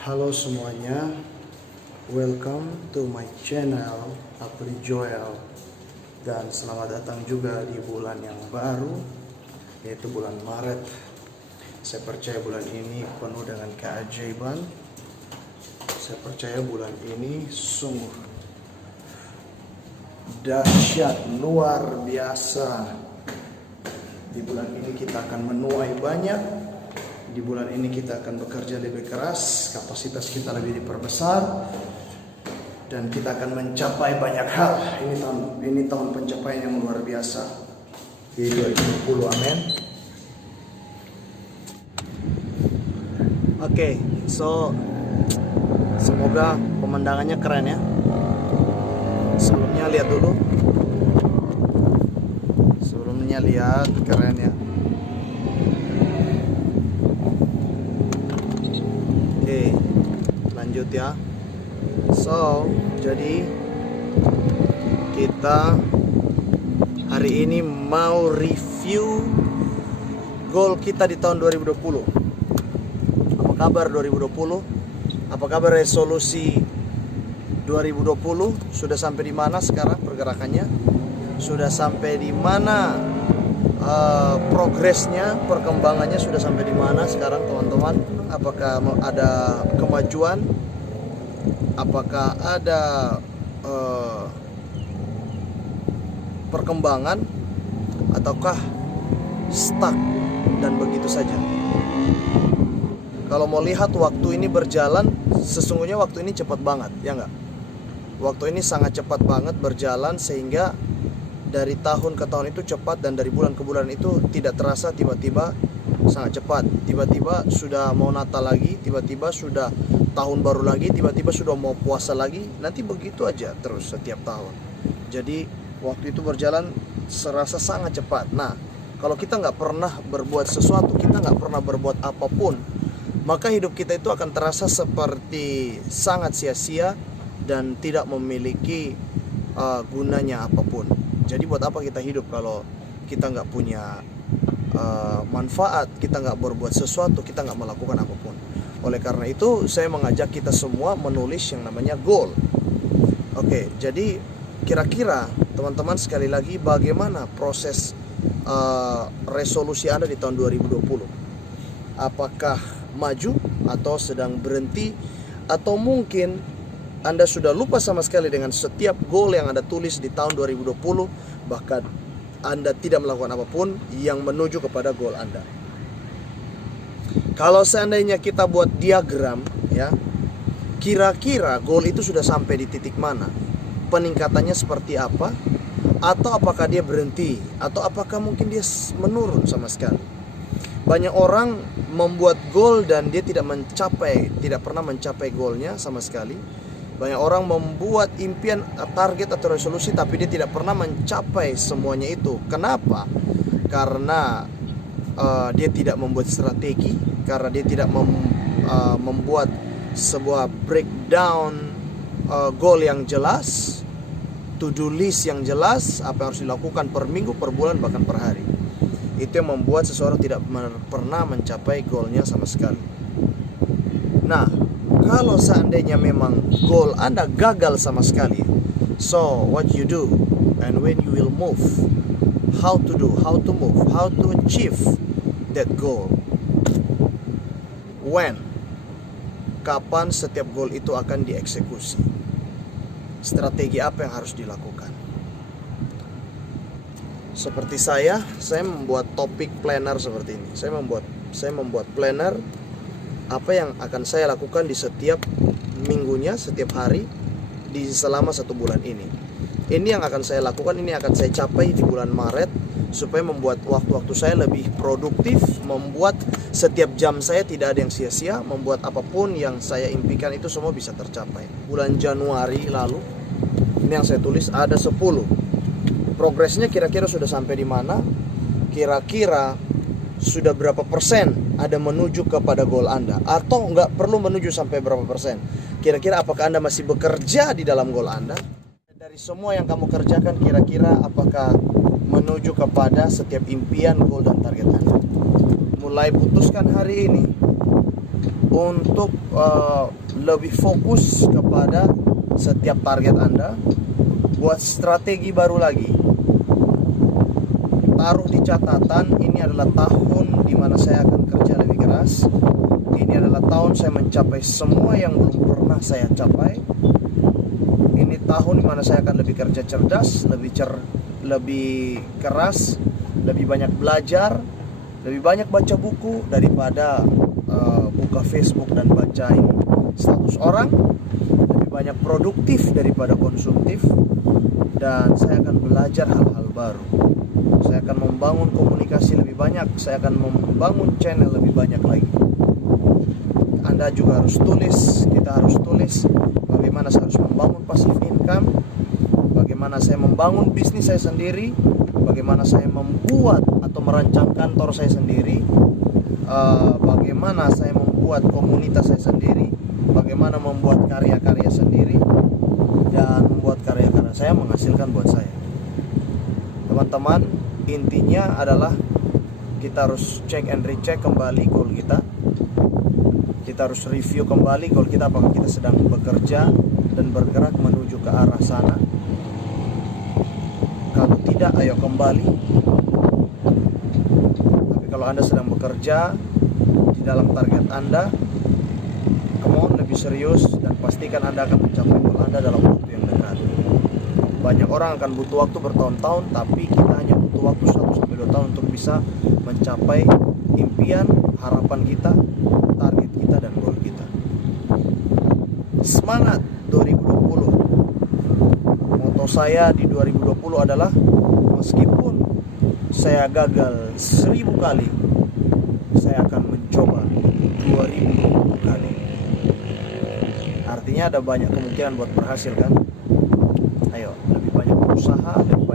Halo semuanya, welcome to my channel Apri Joel. Dan selamat datang juga di bulan yang baru, yaitu bulan Maret. Saya percaya bulan ini penuh dengan keajaiban. Saya percaya bulan ini sungguh dahsyat, luar biasa. Di bulan ini kita akan menuai banyak. Di bulan ini kita akan bekerja lebih keras, kapasitas kita lebih diperbesar, dan kita akan mencapai banyak hal. Ini tahun pencapaian yang luar biasa di 2020. Amin. Oke, so semoga pemandangannya keren ya. Sebelumnya lihat dulu. Sebelumnya lihat keren ya. Oke, lanjut ya. So, jadi kita hari ini mau review goal kita di tahun 2020. Apa kabar 2020? Apa kabar resolusi 2020? Sudah sampai di mana sekarang pergerakannya? Sudah sampai di mana progresnya, perkembangannya sudah sampai di mana sekarang teman-teman? Apakah ada kemajuan? Apakah ada perkembangan? Ataukah stuck dan begitu saja? Kalau mau lihat waktu ini berjalan, sesungguhnya waktu ini cepat banget, ya enggak? Waktu ini sangat cepat banget berjalan, sehingga dari tahun ke tahun itu cepat, dan dari bulan ke bulan itu tidak terasa, tiba-tiba sangat cepat. Tiba-tiba sudah mau Natal lagi, tiba-tiba sudah tahun baru lagi, tiba-tiba sudah mau puasa lagi. Nanti begitu aja terus setiap tahun. Jadi waktu itu berjalan serasa sangat cepat. Nah, kalau kita nggak pernah berbuat sesuatu, kita nggak pernah berbuat apapun, maka hidup kita itu akan terasa seperti sangat sia-sia dan tidak memiliki gunanya apapun. Jadi buat apa kita hidup kalau kita nggak punya manfaat, kita nggak berbuat sesuatu, kita nggak melakukan apapun. Oleh karena itu saya mengajak kita semua menulis yang namanya goal. Oke, jadi kira-kira teman-teman sekali lagi bagaimana proses resolusi Anda di tahun 2020? Apakah maju atau sedang berhenti, atau mungkin Anda sudah lupa sama sekali dengan setiap goal yang Anda tulis di tahun 2020, bahkan Anda tidak melakukan apapun yang menuju kepada goal Anda. Kalau seandainya kita buat diagram ya, kira-kira goal itu sudah sampai di titik mana? Peningkatannya seperti apa? Atau apakah dia berhenti? Atau apakah mungkin dia menurun sama sekali? Banyak orang membuat goal dan dia tidak pernah mencapai goalnya sama sekali. Banyak orang membuat impian, target atau resolusi, tapi dia tidak pernah mencapai semuanya itu. Kenapa? Karena dia tidak membuat strategi, karena dia tidak membuat sebuah breakdown goal yang jelas, to-do list yang jelas, apa yang harus dilakukan per minggu, per bulan, bahkan per hari. Itu yang membuat seseorang tidak pernah mencapai goalnya sama sekali. Nah, kalau seandainya memang goal Anda gagal sama sekali, so what you do and when you will move, how to do, how to move, how to achieve that goal, when, kapan setiap goal itu akan dieksekusi, strategi apa yang harus dilakukan. Seperti saya membuat topik planner seperti ini. Saya membuat planner apa yang akan saya lakukan di setiap minggunya, setiap hari, di selama 1 bulan ini. Ini yang akan saya lakukan, ini akan saya capai di bulan Maret, supaya membuat waktu-waktu saya lebih produktif, membuat setiap jam saya tidak ada yang sia-sia, membuat apapun yang saya impikan itu semua bisa tercapai. Bulan Januari lalu, ini yang saya tulis ada 10. Progresnya kira-kira sudah sampai di mana? Kira-kira sudah berapa persen ada menuju kepada goal Anda? Atau nggak perlu menuju sampai berapa persen? Kira-kira apakah Anda masih bekerja di dalam goal Anda? Dari semua yang kamu kerjakan, kira-kira apakah menuju kepada setiap impian, goal, dan target Anda? Mulai putuskan hari ini untuk lebih fokus kepada setiap target Anda. Buat strategi baru lagi, taruh di catatan, ini adalah tahun di mana saya akan kerja lebih keras. Ini adalah tahun saya mencapai semua yang belum pernah saya capai. Ini tahun di mana saya akan lebih kerja cerdas, lebih keras, lebih banyak belajar, lebih banyak baca buku daripada buka Facebook dan bacain status orang, lebih banyak produktif daripada konsumtif, dan saya akan belajar hal-hal baru. Saya akan membangun komunikasi lebih banyak, saya akan membangun channel lebih banyak lagi. Anda juga harus tulis, kita harus tulis bagaimana saya harus membangun passive income, bagaimana saya membangun bisnis saya sendiri, bagaimana saya membuat atau merancang kantor saya sendiri, bagaimana saya membuat komunitas saya sendiri, bagaimana membuat karya-karya sendiri, dan membuat karya-karya saya menghasilkan buat saya. Teman-teman, intinya adalah kita harus check and recheck kembali goal kita. Kita harus review kembali goal kita, apakah kita sedang bekerja dan bergerak menuju ke arah sana. Kalau tidak, ayo kembali. Tapi kalau Anda sedang bekerja di dalam target Anda, come on, lebih serius dan pastikan Anda akan mencapai goal Anda dalam waktu yang dekat. Banyak orang akan butuh waktu bertahun-tahun, tapi kita hanya butuh waktu 1-2 tahun untuk bisa mencapai impian, harapan kita, target kita, dan goal kita. Semangat 2020. Moto saya di 2020 adalah, meskipun saya gagal 1000 kali, saya akan mencoba 2020 kali. Artinya ada banyak kemungkinan buat berhasil kan? Ayo, lebih banyak berusaha, lebih